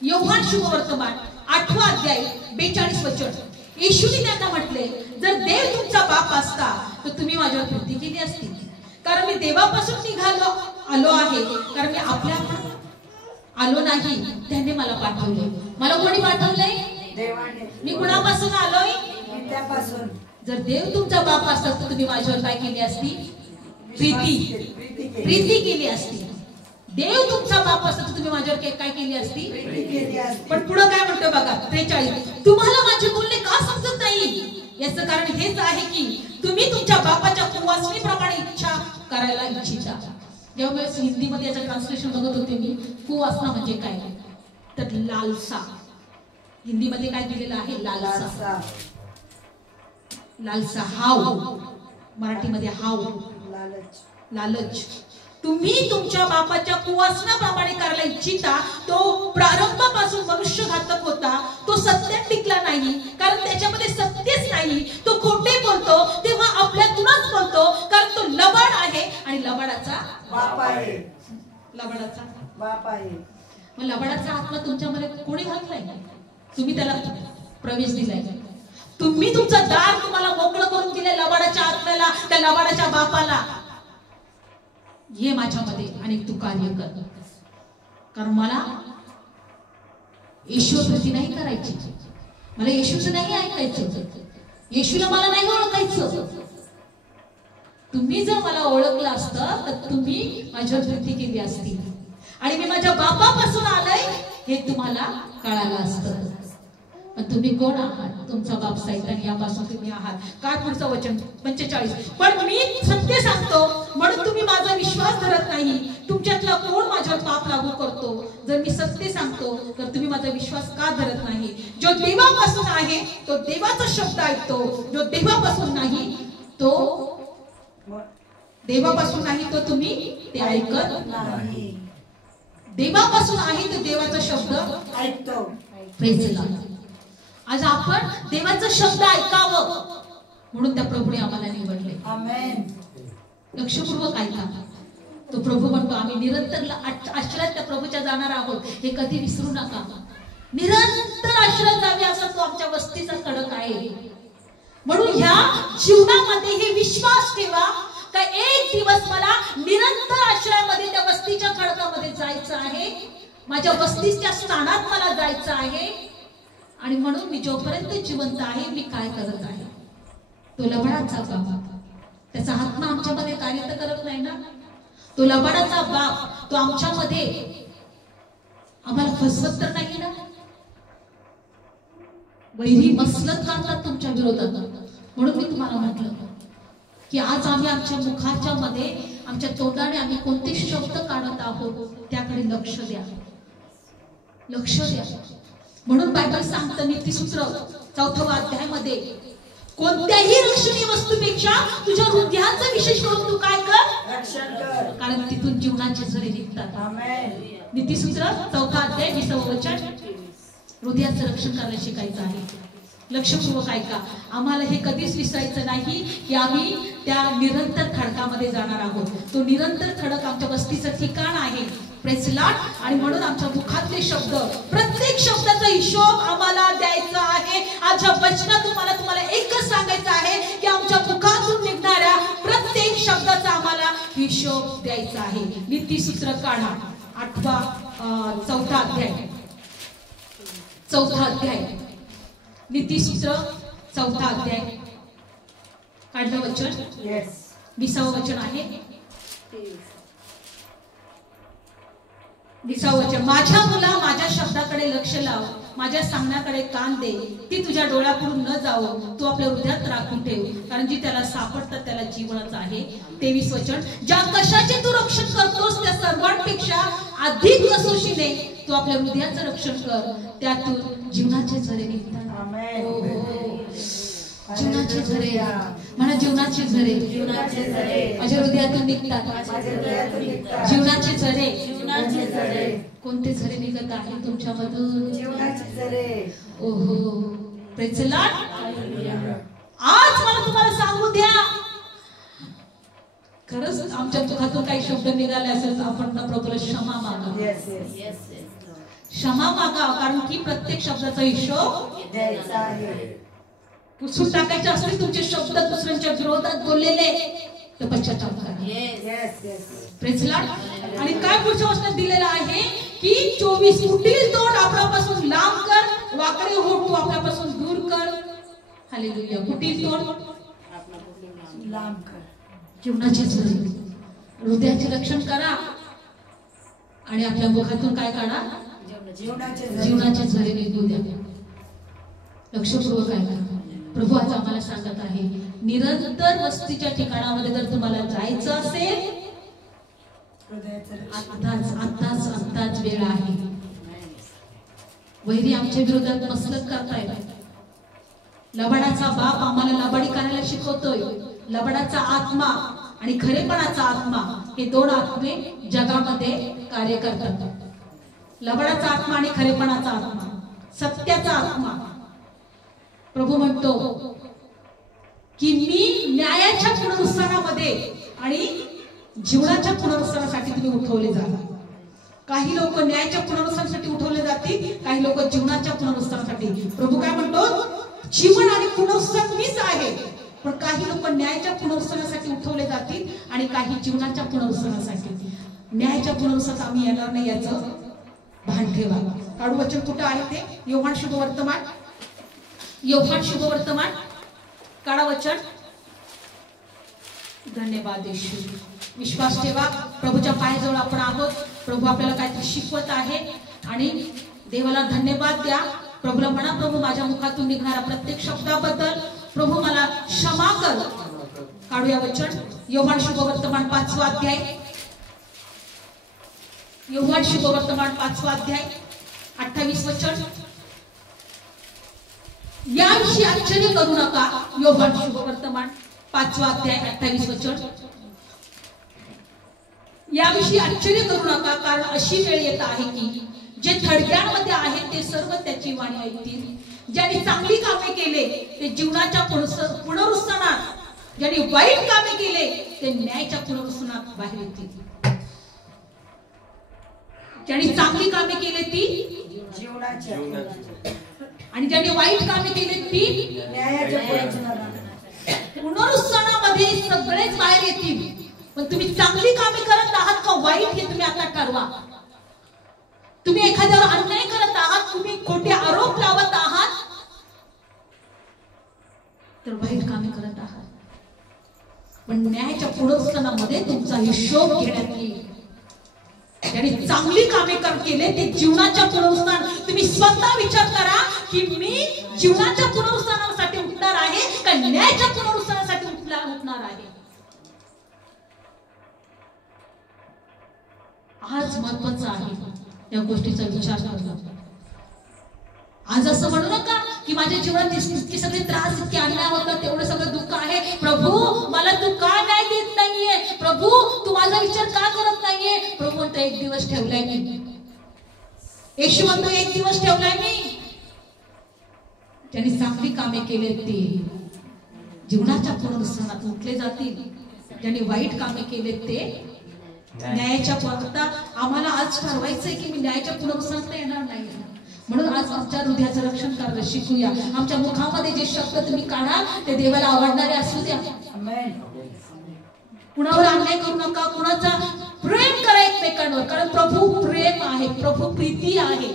योहान शुभवर्तमान 8वा अध्याय 42 वचन. येशूने त्यांना म्हटले, जर देव तुमचा बाप असता तर तुम्ही माझ्यावर प्रीती केली असती, कारण मी देवापासून निघालो आलो आहे. कारण मी आपल्या आलो नाही, त्याने मला पाठवले. मला कोणी पाठवलंय? देवाने. मी कुणापासून आलोय? त्यापासून. जर देव तुमचा बाप असता तर तुम्ही माझ्यावर काय केली असती? प्रीती केली असती. देव तुमचा बाप असता तर तुम्ही माझ्यावर काय केली असती? पण पुढे काय म्हणतो बघा 43. तुम्हाला माझे बोलणे का समजत नाही? याचं कारण हेच आहे की तुम्ही तुमच्या बापाच्या कुवासनीप्रमाणे इच्छा करायला इच्छिता. जेव्हा हिंदीमध्ये याचं ट्रान्सलेशन बघत होते मी, कुवासना म्हणजे काय तर लालसा. हिंदीमध्ये काय दिलेलं आहे? लालसा. लालसा, हाव. मराठीमध्ये हाव, लालच. तुम्ही तुमच्या बापाच्या कुवासनाप्रमाणे करायला इच्छिता. तो प्रारंभापासून मनुष्यघातक होता. तो सत्यात टिकला नाही, कारण त्याच्यामध्ये सत्यच नाही. तो खोटे बोलतो तेव्हा आपल्यातूनच बोलतो, कारण तो लबाड आहे आणि लबाडाचा बाप आहे. लबाडाचा बाप आहे. मग लबाडाचा आत्मा तुमच्यामध्ये कोणी घातलाय? तुम्ही त्याला प्रवेश दिलाय. तुम्ही तुमचं दार तुम्हाला मोकळं करून दिले लबाडाच्या आत्म्याला, त्या लबाडाच्या बापाला. ये माझ्यामध्ये आणि तू कार्य कर. कारण मला येशूवर प्रीती नाही करायची, मला येशूचं नाही ऐकायचं, येशूला मला नाही ओळखायचं. तुम्ही जर मला ओळखलं असतं तर तुम्ही माझ्यावर प्रीती केली असती आणि मी माझ्या बापापासून आलोय हे तुम्हाला कळालं असतं. तुम्ही कोण आहात? तुमचा बाप सैतान, यापासून तुम्ही आहात. काय पुढचं वचन 45. पण मी सत्य सांगतो म्हणून तुम्ही माझा विश्वास धरत नाही. तुमच्यातला कोण माझ्यावर पाप लागू करतो? जर मी सत्य सांगतो तर तुम्ही माझा विश्वास का धरत नाही? जो देवापासून आहे तो देवाचा शब्द ऐकतो, जो देवापासून नाही तो तुम्ही ते ऐकत नाही. देवापासून आहे तो देवाचा शब्द ऐकतो. Praise the Lord. आज आपण देवाचा शब्द ऐकावं म्हणून त्या प्रभूने आम्हाला निवडले. आमेन. लक्षपूर्वक ऐका. तो प्रभू म्हणतो आम्ही निरंतर आश्रयात त्या प्रभूच्या जाणार आहोत, हे कधी विसरू नका. निरंतर आश्रयात जावे असा तो आमच्या वस्तीचा कडक आहे. म्हणून ह्या जीवनामध्ये हे विश्वास ठेवा का एक दिवस मला निरंतर आश्रयामध्ये त्या वस्तीच्या खडकामध्ये जायचं आहे, माझ्या वस्तीच्या स्थानात मला जायचं आहे. आणि म्हणून मी जोपर्यंत जिवंत आहे मी काय करत आहे. तो लबाडाचा बाप, त्याचा आत्मा आमच्यामध्ये कार्य तर करत नाही ना. तो लबाडाचा बाप तो आमच्यामध्ये आम्हाला फसवत तर नाही ना. वैरी मसलत करतात तुमच्या विरोधात. म्हणून मी तुम्हाला म्हटलं की आज आम्ही आमच्या मुखाच्या मध्ये आमच्या तोंडाने आम्ही कोणते शब्द काढत आहोत त्याकडे लक्ष द्या, लक्ष द्या. म्हणून बायबल सांगतं नीतिसूत्र 4 अध्यायामध्ये कोणत्याही रक्षणीय वस्तूपेक्षा तुझ्या हृदयाचं विशेष करून तू काय कर, रक्षण कर, कारण तिथून जीवनाचे झरे निघतात. आमेन. नीतिसूत्र 4 अध्याय 20 वचन. हृदयाचं रक्षण करायला शिकायचं आहे. लक्षपूर्वक ऐका. आम्हाला हे कधीच विसरायचं नाही की आम्ही त्या निरंतर खडकामध्ये जाणार आहोत. तो निरंतर खडक आमच्या वस्तीचं ठिकाण आहे. Praise Lord. आणि म्हणून आमच्या मुखातले शब्द, प्रत्येक शब्दाचा हिशोब आम्हाला द्यायचा आहे. आज या वचनात तुम्हाला एकच सांगायचं आहे की आमच्या मुखातून निघणाऱ्या प्रत्येक शब्दाचा आम्हाला हिशोब द्यायचा आहे. नीतिसूत्र काढा 4 अध्याय, 4 अध्याय नीतिसूत्र 4 अध्याय काढलं वचन. 20 वचन आहे. 20 वचन. माझ्या मुला माझ्या शब्दाकडे लक्ष लाव, माझ्या सांगण्याकडे कान दे. ती तुझ्या डोळ्याकडून न जावो, तू आपल्या हृदयात राखून ठेव, कारण जी त्याला सापडतात त्याला जीवनच आहे. 23 वचन. ज्या कशाचे तू रक्षण करतोस त्या सर्वांपेक्षा अधिक कसोशीने तू आपल्या हृदयाचं रक्षण कर, त्यातून जीवनाचे झरे निघतात. जीवनाचे झरे म्हणा, जीवनाचे झरे माझ्या हृदयातून निघतात. जीवनाचे झरे. कोणते झरे निघत आहे तुमच्यामधून? जीवनाचे झरे. ओहो, प्रेज द लॉर्ड. आज मला तुम्हाला सांगू द्या, खरंच आमच्या मुखातून काही शब्द निघाले असेल तर आपण प्रभूला क्षमा मागा. क्षमा मागा, कारण की प्रत्येक शब्दाचा हिशोब द्यायचा आहे. पुसून टाकायचे असतील तुमचे शब्द दुसऱ्यांच्या विरोधात बोललेले तर पश्चाताप करा. Praise Lord. आणि काय पुढच्या वचनात दिलेलं आहे की 24 कुटील तोंड आपल्यापासून लांब कर, वाकडे होठ तू आपल्यापासून दूर कर. हालेलुया. कुटील तोंड लांब कर. जीवनाचे झरे, हृदयाचे रक्षण करा आणि आपल्या मुखातून काय काढा? जीवनाचे झरे निघू द्या. लक्षपूर्वक ऐका. प्रभू आज आम्हाला सांगत आहे, निरंतर वस्तीच्या ठिकाणामध्ये जर तुम्हाला जायचं असेल आत्ताच वेळ आहे. वैरी आमच्या विरोधात मसलत करतायत. लबाडाचा बाप आम्हाला लबाडी करायला शिकवतोय. लबाडाचा आत्मा आणि खरेपणाचा आत्मा हे 2 आत्मे जगामध्ये कार्य करतात. लबाडाचा आत्मा आणि खरेपणाचा आत्मा, सत्याचा आत्मा. प्रभू म्हणतो की मी न्यायाच्या पुनरुत्थानामध्ये आणि जीवनाच्या पुनरुत्थानासाठी तुम्ही उठवले जाता. काही लोक न्यायाच्या पुनरुत्थानासाठी उठवले जातील, काही लोक जीवनाच्या पुनरुत्थानासाठी. प्रभू काय म्हणतो? जीवन आणि पुनरुत्थान मीच आहे, पण काही लोक न्यायाच्या पुनरुत्थानासाठी उठवले जातील आणि काही जीवनाच्या पुनरुत्थानासाठी. न्यायाच्या पुनरुत्थानात आम्ही येणार नाही याचं भान ठेवा. काढू वचन कुठं आहे ते? योहान शुभवर्तमान, योहान शुभवर्तमान काढा वचन. धन्यवाद येशू. विश्वास ठेवा, प्रभूच्या पायाजवळ आपण आहोत. प्रभू आपल्याला काहीतरी शिकवत आहे आणि देवाला धन्यवाद द्या. प्रभूला म्हणा, प्रभू माझ्या मुखातून निघणाऱ्या प्रत्येक शब्दाबद्दल प्रभू मला क्षमा कर. काढूया वचन. योहान शुभवर्तमान 5 अध्याय, योहान शुभवर्तमान 5 अध्याय 28 वचन. याविषयी आश्चर्य करू नका. योहान शुभवर्तमान 5 अध्याय 28 वचन. याविषयी आश्चर्य करू नका, कारण अशी वेळ येत आहे की जे थडग्यांमध्ये आहेत ते सर्व त्याची वाणी ऐकतील. ज्यांनी चांगली कामे केले ते जीवनाच्या पुनरुत्थानात, ज्यांनी वाईट कामे केले ते न्यायाच्या पुनरुत्थानात बाहेर येतील. ज्यांनी चांगली कामे केली ती जीवनाची आणि ज्यांनी वाईट कामे केली ती न्यायाच्या पुनरुत्थानामध्ये सगळेच बाहेर येतील. पण तुम्ही चांगली कामे करत आहात का वाईट हे तुम्ही आता ठरवा. तुम्ही एखाद्यावर अन्याय करत आहात, तुम्ही खोटे आरोप लावत आहात, तर वाईट कामे करत आहात. पण न्यायाच्या पुनरुत्थानामध्ये तुमचा हिशोब घेण्यात येईल. ज्यांनी चांगली कामे केले ते जीवनाच्या पुनरुत्थान. तुम्ही स्वतः विचार करा की मी जीवनाच्या पुनरुत्थानासाठी उठणार आहे का न्यायाच्या पुनरुत्थानासाठी उठणार आहे. आज महत्वाचं आहे या गोष्टीचा विचार करणं. आज असं म्हणू नका की माझ्या जीवनात इतके सगळे त्रास, इतके अन्याय होतात, तेवढं सगळं दुःख आहे, प्रभू मला तू का न्याय देत नाहीये, प्रभू तू माझा विचार का करत नाहीये. प्रभू म्हणतो एक दिवस ठेवलाय मी. येशू म्हणतो एक दिवस ठेवलाय मी. ज्यांनी चांगली कामे केले ते जीवनाच्या पुनरुत्थानात उठले जातील. ज्यांनी वाईट कामे केले ते न्यायाच्या पुनरुत्थानात. आम्हाला आज ठरवायचंय की मी न्यायाच्या पुनरुत्थानात येणार नाही. म्हणून आज आमच्या हृदयाचं रक्षण करायला शिकूया. आमच्या मुखामध्ये जे शब्द तुम्ही काढा ते देवाला आवडणारे असू द्या. कुणावर अन्याय करू नका, कुणाचा प्रेम करा एकमेकांवर, कारण प्रभू प्रेम आहे, प्रभू प्रीती आहे.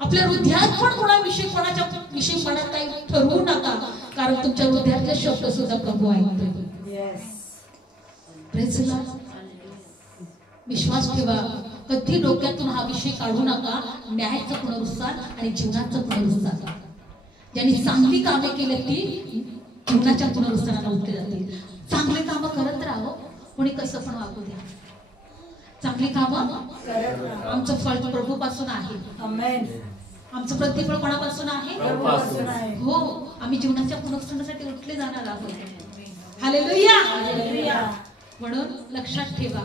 आपल्या हृदयात पण कोणाच्या विषयी मनात काही ठरवू नका, कारण तुमच्या हृदयातले शब्द सुद्धा प्रभू ऐकतो. विश्वास ठेवा, कधी डोक्यातून हा विषय काढू नका. न्यायाचं पुनरुत्थान आणि जीवनाचं पुनरुत्थान. ज्यांनी चांगली कामे केली ती जीवनाच्या पुनरुत्थानाला उठले जातील. चांगले कामं करत राहो, कोणी कसं पण वागू द्या. चांगली कामं आमचं फळ प्रभूपासून आहे. आमचं प्रतिफळ कोणापासून आहे? हो, आम्ही जीवनाच्या पुनरुत्थानासाठी उठले जाणार आहोत. हालेलुया. म्हणून लक्षात ठेवा,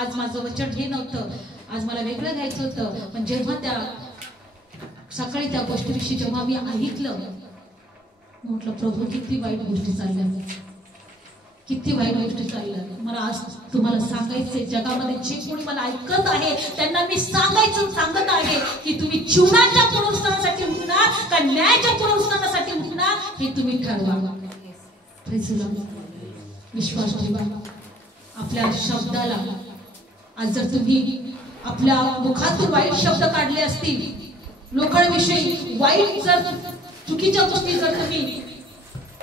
आज माझं वचन हे नव्हतं, आज मला वेगळं घ्यायचं होतं. पण जेव्हा त्या सकाळी त्या गोष्टीविषयी जेव्हा मी ऐकलं, म्हटलं प्रभू किती वाईट गोष्टी चालल्या, किती वाईट गोष्टी चालल्या. मला आज तुम्हाला सांगायचंय, जगामध्ये जे कोणी मला ऐकत आहे त्यांना मी सांगत आहे की तुम्ही जीवनाच्या पुनरुत्थानासाठी उठणार का न्यायाच्या पुनरुत्थानासाठी उठणार हे तुम्ही ठरवा. विश्वास ठेवा आपल्या शब्दाला. आज जर तुम्ही आपल्या मुखातून वाईट शब्द काढले असतील, लोकांविषयी वाईट जर चुकीच्या गोष्टी जर तुम्ही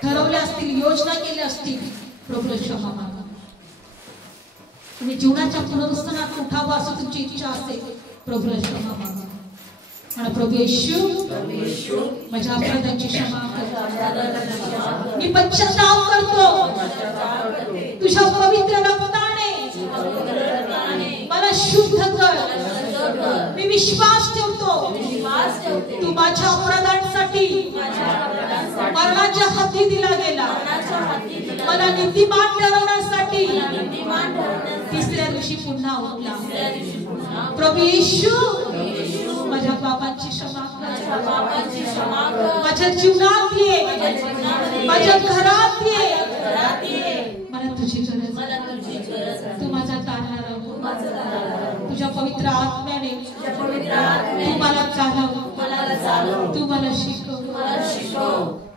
ठरवल्या असतील, योजना केल्या असतील, प्रभूला क्षमा मागा. तुम्ही जीवनाच्या पुनरुत्थानात उठावं असं तुमची इच्छा असेल, प्रभूला क्षमा मागा. म्हणा प्रभू येशू माझ्या अपराधांची क्षमा कर. मी पश्चाताप करतो. तुझ्या पवित्र रक्ताने मला शुद्ध कर. मी विश्वास ठेवतो तू माझ्या अपराधांसाठी मरणाच्या हाती दिला गेला, मला नीतिमान ठरवण्यासाठी तिसऱ्या दिवशी पुन्हा उठला. प्रभू येशू माझ्या पापांची क्षमा कर. माझ्या जीवनात ये, माझ्या घरात ये. मला तुझी गरज, तू माझा तारणारा हो. तुझ्या पवित्र आत्म्याने तू मला चालव, तू मला शिकव.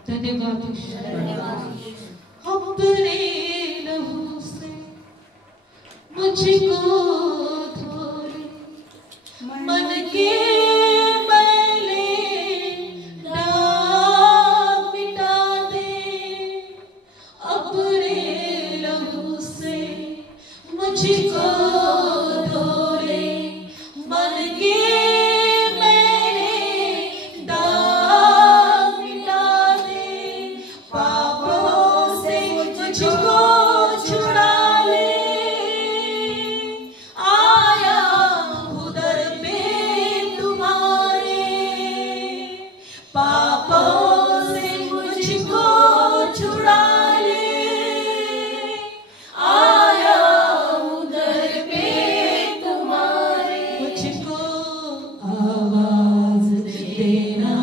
धन्यवाद. अपने लहू से मुझको धो ले, मन के मैले दाग मिटा दे. अपने लहू से मुझको धो ले, मन के मैले दाग मिटा दे. पापों से मुझको छुड़ा ले. आया हूँ दर पे तुम्हारे, पापों से मुझको छुड़ा ले. आया हूँ दर पे तुम्हारे. मुझको आवाज देना,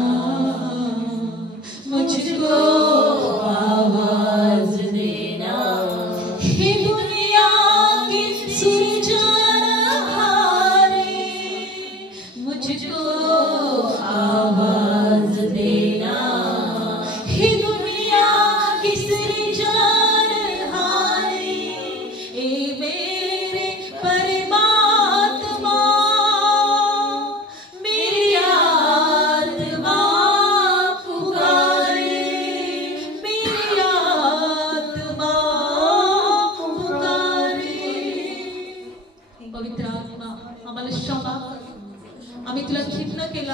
मुझको आवाज देना.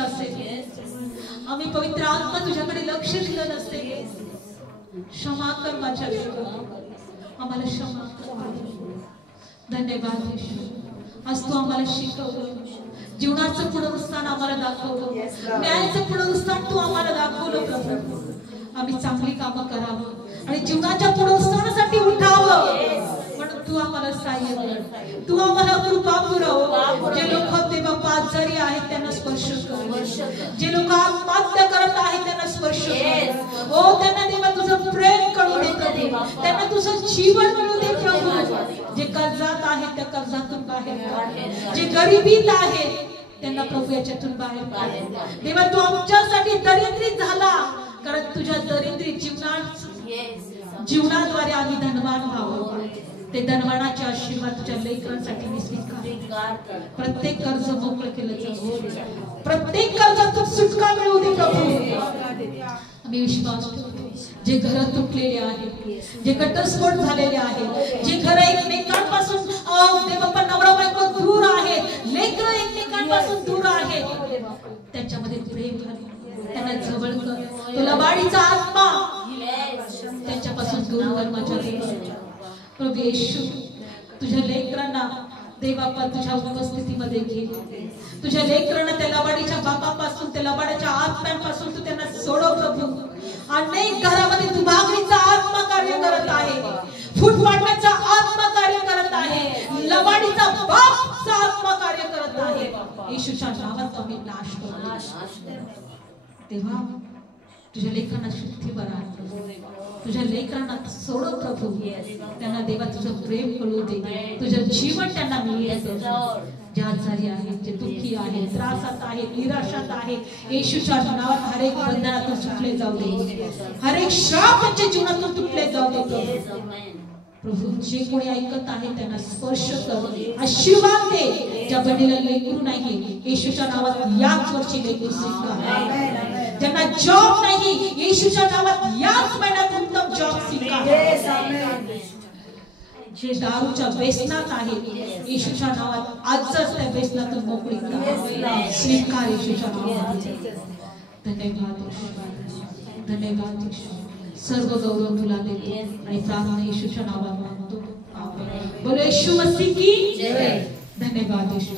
असेल, आम्ही पवित्र आत्मा तुझ्याकडे लक्ष दिलं नसेल, क्षमा कर माझ्या देवा, आम्हाला क्षमा कर। धन्यवाद येशू, आज तू आम्हाला शिकवलं, जीवनाचं पुनरुत्थान आम्हाला दाखवलं, न्यायाचं पुनरुत्थान तू आम्हाला दाखवलं प्रभू। आम्ही चांगली कामं करावं आणि जीवनाच्या पुनरुत्थानासाठी उठावं, म्हणून तू आम्हाला सहाय्य कर, तू आम्हाला कृपा पुरव। जे लोक देवा आजारी आहेत त्यांना स्पर्श कर, जे लोक आत्महत्या करत आहेत त्यांना स्पर्श कर, ओ त्यांना देवा तुझं प्रेम कळू दे प्रभू, त्यांना तुझं जीवन मिळू दे प्रभू। जे कर्जात आहेत त्या कर्जातून बाहेर काढ, जे गरिबीत आहेत त्यांना प्रभू याच्यातून बाहेर काढ। देवा तू आमच्यासाठी दरिद्री झाला, कारण तुझ्या दरिद्री जीवनाद्वारे आम्ही धनवान व्हावं। ते धनवानाचे आशीर्वाद तुझ्या लेकरांसाठी मी स्वीकार, प्रत्येक कर्ज मोकळं केलं जाऊ, प्रत्येक कर्जातून सुटका मिळू दे प्रभू। आम्ही विश्वास ठेवतो, जे घर तुटलेले आहेत, जे घटस्फोट झालेले आहेत, जे घर एकमेकांपासून देवा नवरा बायको दूर आहेत, लेकरं एकमेकांपासून दूर आहेत, त्याच्यामध्ये प्रेम घाल, त्यांना जवळ कर, तुला वाढीचा आत्मा त्यांच्यापासून दूर कर माझ्या देवा। प्रभू येशू, तुझ्या लेकरांना देवापा तुझ्या उपस्थितीमध्ये घे, तुझ्या लेकरांना त्या लबाडीच्या बापापासून, त्या लबाडीच्या आत्म्यांपासून तू त्यांना सोडव प्रभू। अनेक घरामध्ये दुभागणीचा आत्मा कार्य करत आहे, फूट पाडण्याचा आत्मा कार्य करत आहे, लबाडीचा बापचा आत्मा कार्य करत आहे। येशूच्या नावात आम्ही नाश करतो। तेव्हा तुझ्या लेकरांना शुद्धी बरा, तुझ्या लेकरांना सोड प्रभू, त्यांना देवा तुझं प्रेम कळू दे, तुझं जीवन त्यांना मिळेल। जे आजारी आहेत, जे दुःखी आहेत, त्रासात आहेत, निराशात आहेत, येशूच्या नावात हर एक बंधनातून सुटले जाऊ दे, हर एक श्राप त्यांच्या जीवनातून तुटले जाऊ दे प्रभू। जे कोणी ऐकत आहे त्यांना स्पर्श कर, आशीर्वाद दे। ज्या बहिणीला लेकरू नाही, येशूच्या नावात याच वर्षी लेकरू स्वीकार, ज्यांना जॉब नाही, येशूच्या नावात याच महिन्यात उत्तम जॉब स्वीकार। जे दारूच्या व्यसनात आहेत, येशूच्या नावात आजच त्या व्यसनातून मोकळी कर, स्वीकार येशूच्या नावात। धन्यवाद धन्यवाद, सर्व गौरव तुला देतो आणि प्रार्थना येशूच्या नावात मागतो, आमेन। बोलो येशू मसीह की जय। धन्यवाद येशू।